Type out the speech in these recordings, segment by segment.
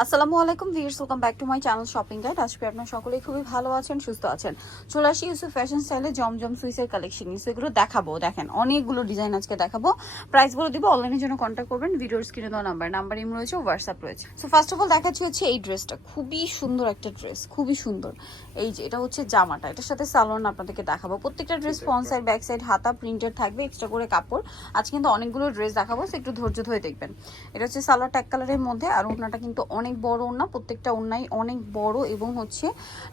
আসসালামু আলাইকুম viewers welcome back to my channel shopping guide আজকে আপনারা সকলেই খুবই ভালো আছেন সুস্থ আছেন। চলে আসি ইউসুফ ফ্যাশন স্টাইলে জমজম সুইসের কালেকশন নিয়ে। এগুলো দেখাবো দেখেন অনেকগুলো ডিজাইন আজকে দেখাবো। প্রাইসগুলো দিব অনলাইনের জন্য কন্ট্যাক্ট করবেন ভিডিওর স্ক্রিনে দেওয়া নাম্বার নাম্বার ইম রয়েছে হোয়াটসঅ্যাপ রয়েছে। সো ফার্স্ট অফ অল দেখাচ্ছি হচ্ছে এই ড্রেসটা খুবই সুন্দর একটা ড্রেস খুবই সুন্দর। এই যে এটা হচ্ছে জামাটা। এটার সাথে সালোয়ার আপনাদেরকে দেখাবো। প্রত্যেকটা dress front side back side হাতা প্রিন্টেড থাকবে এক্সট্রা করে কাপড়। আজ কিন্তু অনেকগুলো ড্রেস দেখাবো সো একটু ধৈর্য ধরে দেখবেন। এটা হচ্ছে সালোয়ার ট্যাক কালারের মধ্যে আর ওড়নাটা কিন্তু অনেক বড় ওড়না প্রত্যেকটা ওড়নাই অনেক বড় এবং হচ্ছে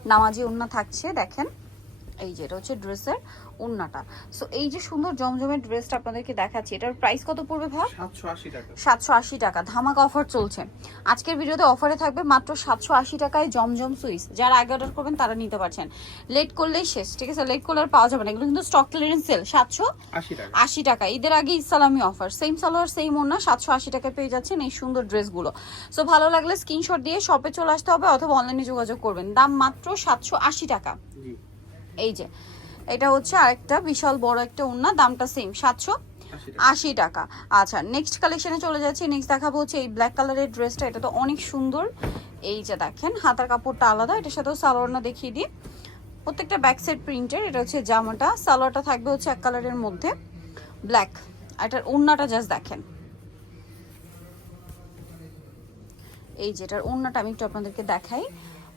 নামাজি ওড়না থাকছে দেখেন। এই যে এটা হচ্ছে ড্রেসের ওড়নাটা। সো এই যে সুন্দর জমজমের ড্রেসটা আপনাদেরকে দেখাচ্ছি এটার প্রাইস কত পড়বে ভাই সাতশো আশি টাকা। ধামাকা অফার চলছে। আজকের ভিডিওতে অফারে থাকবে মাত্র সাতশো আশি টাকায় জমজম সুইস যারা আগে অর্ডার করবেন তারা নিতে পারছেন। লেট করলেই শেষ ঠিক আছে? লেট করলে আর পাওয়া যাবে না। এগুলো কিন্তু স্টক ক্লিয়ারেন্স সেল সাতশো আশি টাকা। ঈদের আগে ইসলামি অফার সেম সালোয়ার সেম ওনা সাতশো আশি টাকায় পেয়ে যাচ্ছেন এই সুন্দর ড্রেসগুলো। সো ভালো লাগলে স্ক্রিনশট দিয়ে শপে চলে আসতে হবে অথবা অনলাইনে যোগাযোগ করবেন। দাম মাত্র সাতশো আশি টাকা। জি। এই যে, এটা হচ্ছে আরেকটা বিশাল বড় একটা ওড়না, দামটা সেম সাতশো আশি টাকা। আচ্ছা নেক্সট কালেকশনে চলে যাচ্ছি নেক্সট দেখাবো হচ্ছে এই ব্ল্যাক কালারের ড্রেসটা এটা তো অনেক সুন্দর। এই যে দেখেন, হাতার কাপড়টা আলাদা, এটার সাথেও সালোয়ারটা দেখিয়ে দিই। প্রত্যেকটা ব্যাক সাইড প্রিন্টের এটা হচ্ছে জামাটা, সালোয়ারটা থাকবে হচ্ছে এক কালারের মধ্যে ব্ল্যাক এটার ওড়নাটা জাস্ট দেখেন। এই যেটার ওড়নাটা আমি একটু আপনাদেরকে দেখাই।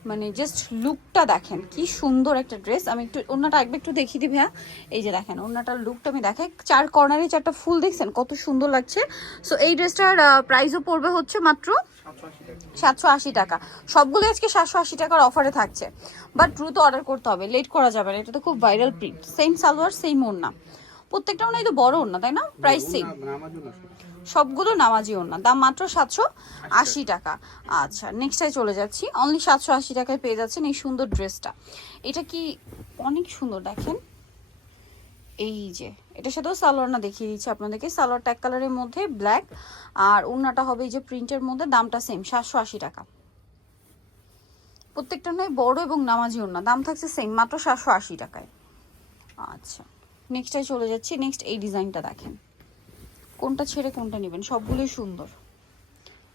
মানে জাস্ট লুকটা দেখেন, কি সুন্দর একটা ড্রেস আমি একটু, ওড়নাটা একবার একটু দেখিয়ে দিই ভাইয়া। এই যে দেখেন, ওড়নাটার লুকটা আমি দেখাই। চার কর্নারে চারটা ফুল দেখছেন? কত সুন্দর লাগছে। সো এই ড্রেসটার প্রাইসও পড়বে হচ্ছে মাত্র সাতশো আশি টাকা। সাতশো আশি টাকা সবগুলো আজকে সাতশো আশি টাকার অফারে থাকছে। বাট দ্রুত অর্ডার করতে হবে। লেট করা যাবে না। এটা তো খুব viral print same salwar same ওড়না। প্রত্যেকটা ওড়নাই তো বড় ওড়না তাই না? প্রাইস সেম না, না, জন্য সব। সবগুলো নামাজি ওড়না দাম মাত্র সাতশো আশি টাকা। আচ্ছা নেক্সটাই চলে যাচ্ছি। অনলি সাতশো আশি টাকায় পেয়ে যাচ্ছেন এই সুন্দর ড্রেসটা এটা কি অনেক সুন্দর দেখেন। এই যে এটার সাথেও সালোয়ারনা দেখিয়ে দিচ্ছি আপনাদেরকে। সালোয়ার ট্যাক কালারের মধ্যে ব্ল্যাক আর ওড়নাটা হবে এই যে প্রিন্টের মধ্যে দামটা সেম সাতশো আশি টাকা। প্রত্যেকটা নয় বড় এবং নামাজি ওড়না দাম থাকছে সেম মাত্র সাতশো আশি টাকায়। আচ্ছা। নেক্সটাই চলে যাচ্ছি। নেক্সট এই ডিজাইনটা দেখেন। কোনটা ছেড়ে কোনটা নেবেন? সবগুলোই সুন্দর।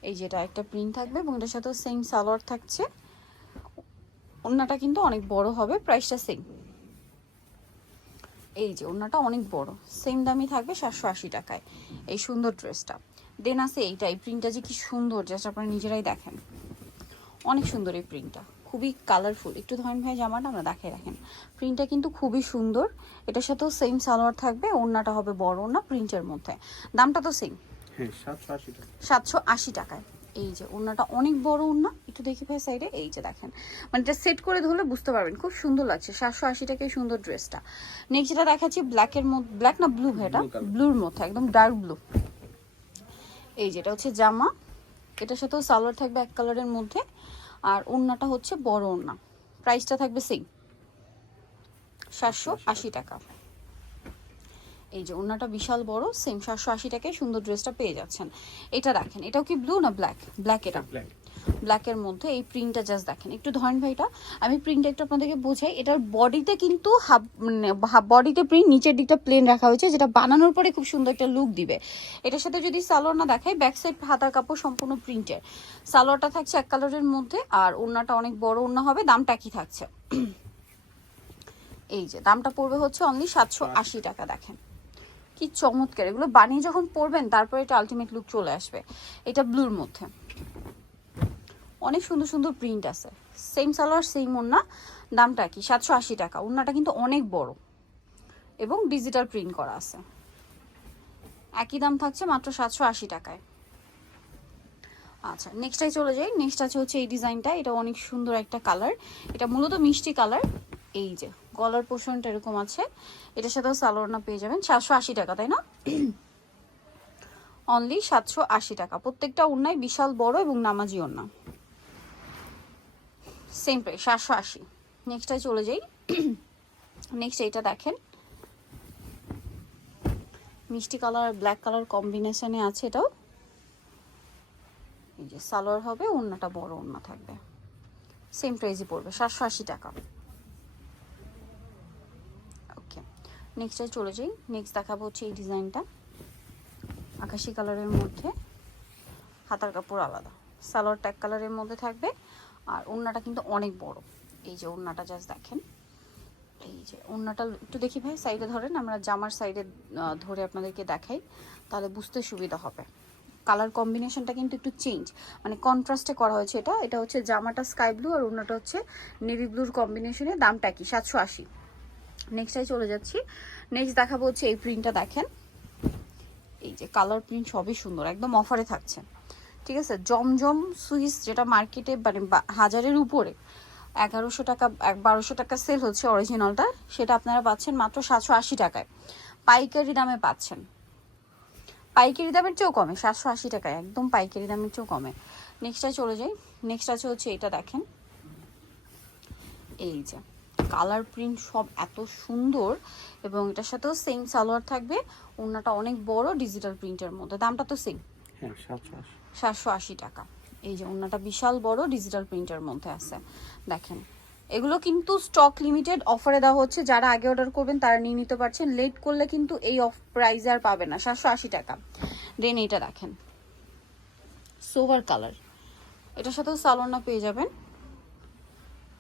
এই যেটা একটা প্রিন্ট থাকবে এবং এটার সাথেও সেম সালোয়ার থাকছে। ওড়নাটা কিন্তু অনেক বড় হবে প্রাইসটা সেম এই যে ওড়নাটা অনেক বড়। সেম দামই থাকবে সাতশো আশি টাকায় এই সুন্দর ড্রেসটা দেন আছে এইটা। এই প্রিন্টটা যে কি সুন্দর জাস্ট আপনারা নিজেরাই দেখেন। অনেক সুন্দর এই প্রিন্টটা খুবই কালারফুল একটু ধরেন ভাই জামাটা আমরা দেখাই রাখেন। প্রিন্টটা কিন্তু খুবই সুন্দর। এটার সাথেও সেম সালোয়ার থাকবে ওড়নাটা হবে বড় ওড়না প্রিন্টের মধ্যে। দামটা তো সেম হ্যাঁ সাতশো আশি টাকা। সাতশো আশি টাকায়। এই যে ওড়নাটা অনেক বড় ওড়না। একটু দেখি ভাই সাইডে এই যে দেখেন। মানে এটা সেট করে ধরলে বুঝতে পারবেন খুব সুন্দর লাগছে। সাতশো আশি টাকায় সুন্দর ড্রেসটা নেক্সট যেটা দেখাচ্ছি ব্ল্যাকের মধ্যে ব্ল্যাক না ব্লু এটা? ব্লুর মধ্যে একদম ডার্ক ব্লু এই যেটা হচ্ছে জামা। এটার সাথেও সালোয়ার থাকবে এক কালারের মধ্যে। আর ওড়নাটা হচ্ছে বড় ওড়না। প্রাইসটা থাকবে সেম সাতশো আশি টাকা। এই যে ওড়নাটা বিশাল বড় সেম সাতশো আশি টাকায় সুন্দর ড্রেসটা পেয়ে যাচ্ছেন। এটা রাখেন। এটাও কি ব্লু না ব্ল্যাক ব্ল্যাক এটা। ব্ল্যাকের মধ্যে এই প্রিন্টটা জাস্ট দেখেন। একটু ধরেন ভাইটা আমি প্রিন্টটা একটু আপনাদেরকে বোঝাই এটার বডিতে কিন্তু হাফ মানে বডিতে প্রিন্ট নিচের দিকটা প্লেন রাখা হয়েছে যেটা বানানোর পরে খুব সুন্দর একটা লুক দিবে। এটার সাথে যদি সালোয়ার না দেখাই ব্যাক সাইড হাতার কাপড় সম্পূর্ণ প্রিন্টের সালোয়ারটা থাকছে এক কালারের মধ্যে আর ওড়নাটা অনেক বড় ওড়না হবে দামটা কি থাকছে। এই যে দামটা পড়বে হচ্ছে অনলি সাতশো আশি টাকা দেখেন। কি চমৎকার এগুলো বানিয়ে যখন পরবেন তারপরে এটা আলটিমেট লুক চলে আসবে। এটা ব্লুর মধ্যে। অনেক সুন্দর সুন্দর প্রিন্ট আছে। সেম সালোয়ার সেম ওড়না। দামটা কি? সাতশো আশি টাকা। ওড়নাটা কিন্তু অনেক বড়। এবং ডিজিটাল প্রিন্ট করা আছে। একই দাম থাকছে মাত্র সাতশো আশি টাকায়। আচ্ছা নেক্সটাই চলে যাই। নেক্সট আছে হচ্ছে এই ডিজাইনটা। এটা অনেক সুন্দর একটা কালার এটা মূলত মিষ্টি কালার এই যে, গলার পোর্শনটা এরকম আছে। এটার সাথেও সালোয়ারনা পেয়ে যাবেন। সাতশো আশি টাকা, তাই না? অনলি সাতশো আশি টাকা। প্রত্যেকটা ওড়নাই বিশাল বড় এবং নামাজি ওড়না। সেম প্রাইস সাতশো আশি। নেক্সটটাই চলে যাই। নেক্সট এইটা দেখেন। মিষ্টি কালার ব্ল্যাক কালার কম্বিনেশনে আছে এটাও। এই যে সালোয়ার হবে, ওড়নাটা বড় ওড়না থাকবে। সেম প্রাইসই পড়বে, সাতশো আশি টাকা। ওকে নেক্সটে চলে যাই। নেক্সট দেখাবো হচ্ছে এই ডিজাইনটা। আকাশি কালারের মধ্যে হাতার কাপড় আলাদা। সালোয়ার ট্যাগ কালারের মধ্যে থাকবে। আর ওড়নাটা কিন্তু অনেক বড়। এই যে ওড়নাটা জাস্ট দেখেন। এই যে ওড়নাটা একটু দেখি ভাই সাইডে ধরেন আমরা জামার সাইডে ধরে আপনাদেরকে দেখাই, তাহলে বুঝতে সুবিধা হবে। কালার কম্বিনেশনটা কিন্তু একটু চেঞ্জ মানে কন্ট্রাস্টে করা হয়েছে এটা। এটা হচ্ছে জামাটা স্কাই ব্লু আর ওড়নাটা হচ্ছে নেভি ব্লুর কম্বিনেশনে দামটা কি সাতশো আশি। নেক্সটাই চলে যাচ্ছি। নেক্সট দেখাবো হচ্ছে এই প্রিন্টটা দেখেন। এই যে কালার প্রিন্ট সবই সুন্দর, একদম অফারে থাকছে। ঠিক আছে? জমজম সুইস যেটা মার্কেটে মানে হাজারের উপরে, এগারোশো টাকা বারোশো টাকা সেল হচ্ছে অরিজিনালটা সেটা আপনারা পাচ্ছেন মাত্র সাতশো আশি টাকায়। পাইকারি দামে পাচ্ছেন। পাইকারি দামের চেয়েও কমে, সাতশো আশি টাকায়, একদম পাইকারি দামের চেয়েও কমে। নেক্সটটা চলে যাই। নেক্সট আছে হচ্ছে এটা দেখেন। এই যে কালার প্রিন্ট সব এত সুন্দর এবং এটার সাথেও সেম সালোয়ার থাকবে। ওড়নাটা অনেক বড় ডিজিটাল প্রিন্টের মধ্যে, দামটা তো সেম হ্যাঁ সাতশো আশি। সাতশো আশি টাকা। এই যে ওড়নাটা বিশাল বড় ডিজিটাল প্রিন্টের মধ্যে আছে। দেখেন, এগুলো কিন্তু স্টক লিমিটেড অফারে দেওয়া হচ্ছে। যারা আগে অর্ডার করবেন, তারা নিয়ে নিতে পারছেন। লেট করলে কিন্তু এই অফ প্রাইস আর পাবে না। সাতশো আশি টাকা। দেন এটা দেখেন সোভার কালার এটার সাথেও সালোনা পেয়ে যাবেন।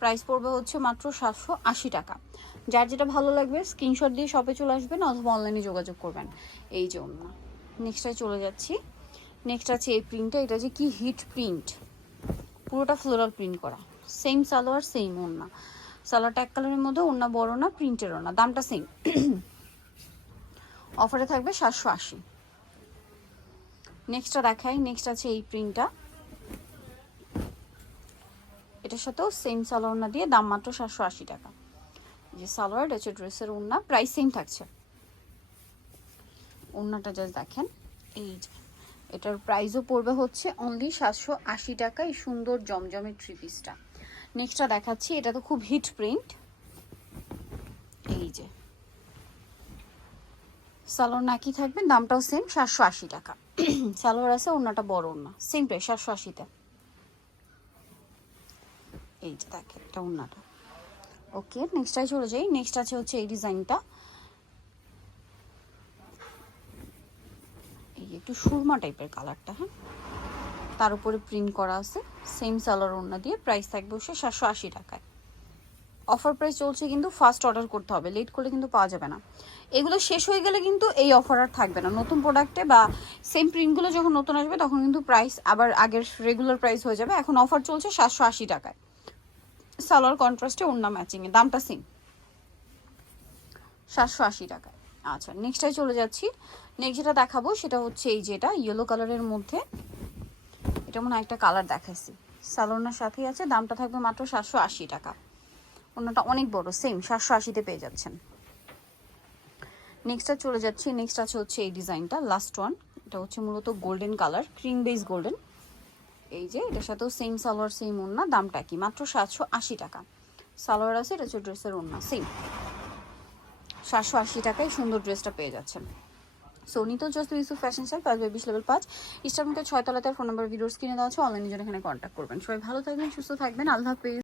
প্রাইস পড়বে হচ্ছে মাত্র সাতশো আশি টাকা। যার যেটা ভালো লাগবে স্ক্রিনশট দিয়ে শপে চলে আসবেন অথবা অনলাইনে যোগাযোগ করবেন। এই যে অন্য নেক্সটটায় চলে যাচ্ছি। নেক্সট আছে এই প্রিন্টটা এটা যে কি হিট প্রিন্ট পুরোটা ফ্লোরাল প্রিন্ট করা। সেম সালোয়ার সেম ওড়না। সালোয়ারটা এক কালারের মধ্যে, ওড়না বড় না প্রিন্টের না দামটা সেম অফারে থাকবে সাতশো আশি। নেক্সটটা দেখাই নেক্সট আছে এই প্রিন্টটা এটার সাথেও সেম সালোয়ার দিয়ে দাম মাত্র সাতশো আশি টাকা। যে সালোয়ার, এটা হচ্ছে ড্রেসের ওড়না প্রাইস সেম থাকছে। ওড়নাটা জাস্ট দেখেন, এই যে। এটার প্রাইসও পড়বে হচ্ছে অনলি সাতশো আশি টাকা এই সুন্দর জমজমের থ্রি পিসটা নেক্সটটা দেখাচ্ছি, এটা তো খুব হিট প্রিন্ট এই যে। সালোয়ার নাকি থাকবে? দামটাও সেম সাতশো আশি টাকা। সালোয়ার আছে, ওড়নাটা বড় ওড়না। সেম প্রাইস সাতশো আশিতে এই যে, দেখেন, এটা ওড়নাটা। ওকে নেক্সটটাই চলে যাই। নেক্সট আছে হচ্ছে এই ডিজাইনটা একটু সুরমা টাইপের কালারটা হ্যাঁ? তার উপরে প্রিন্ট করা আছে সেম সালোয়ার ওড়না দিয়ে প্রাইস থাকবে হচ্ছে সাতশো আশি টাকায়। অফার প্রাইস চলছে কিন্তু ফার্স্ট অর্ডার করতে হবে লেট করলে কিন্তু পাওয়া যাবে না। এগুলো শেষ হয়ে গেলে কিন্তু এই অফার আর থাকবে না। নতুন প্রোডাক্টে বা সেম প্রিন্টগুলো যখন নতুন আসবে, তখন কিন্তু প্রাইস আবার আগের রেগুলার প্রাইস হয়ে যাবে। এখন অফার চলছে সাতশো আশি টাকায়। সালোয়ার কন্ট্রাস্টে ওড়না ম্যাচিংয়ে দামটা সেম সাতশো আশি টাকায়। আচ্ছা নেক্সটটাই চলে যাচ্ছি। নেক্সট যেটা দেখাবো সেটা হচ্ছে এই যেটা ইয়েলো কালারের মধ্যে। এটা মনে হয় একটা কালার দেখাইছি। সালোনার সাথেই আছে, দামটা থাকবে মাত্র সাতশো আশি টাকা। অন্যটা অনেক বড় সেম সাতশো আশিতে পেয়ে যাচ্ছেন। নেক্সটটা চলে যাচ্ছি নেক্সট আছে হচ্ছে এই ডিজাইনটা লাস্ট ওয়ান এটা হচ্ছে মূলত golden colour cream base golden এই যে, এটার সাথেও সেম সালোয়ার সেম ওড়না, দামটা কি মাত্র সাতশো আশি টাকা। সালোয়ার আছে, এটা হচ্ছে ড্রেসের ওড়না সেম সাতশো আশি টাকায় সুন্দর ড্রেসটা পেয়ে যাচ্ছেন। সো নিত জাস্ট ইউসুফ ফ্যাশন স্টাইল পাঁচ বাই বিশ লেভেল পাঁচ। ইস্টারমুখে ছয় তলাতে ফোন নাম্বার ভিডিওর স্ক্রিনে দেওয়া আছে। অনলাইনে জন্য এখানে কন্ট্যাক্ট করবেন। সবাই ভালো থাকবেন, সুস্থ থাকবেন। আল্লাহ হাফেজ।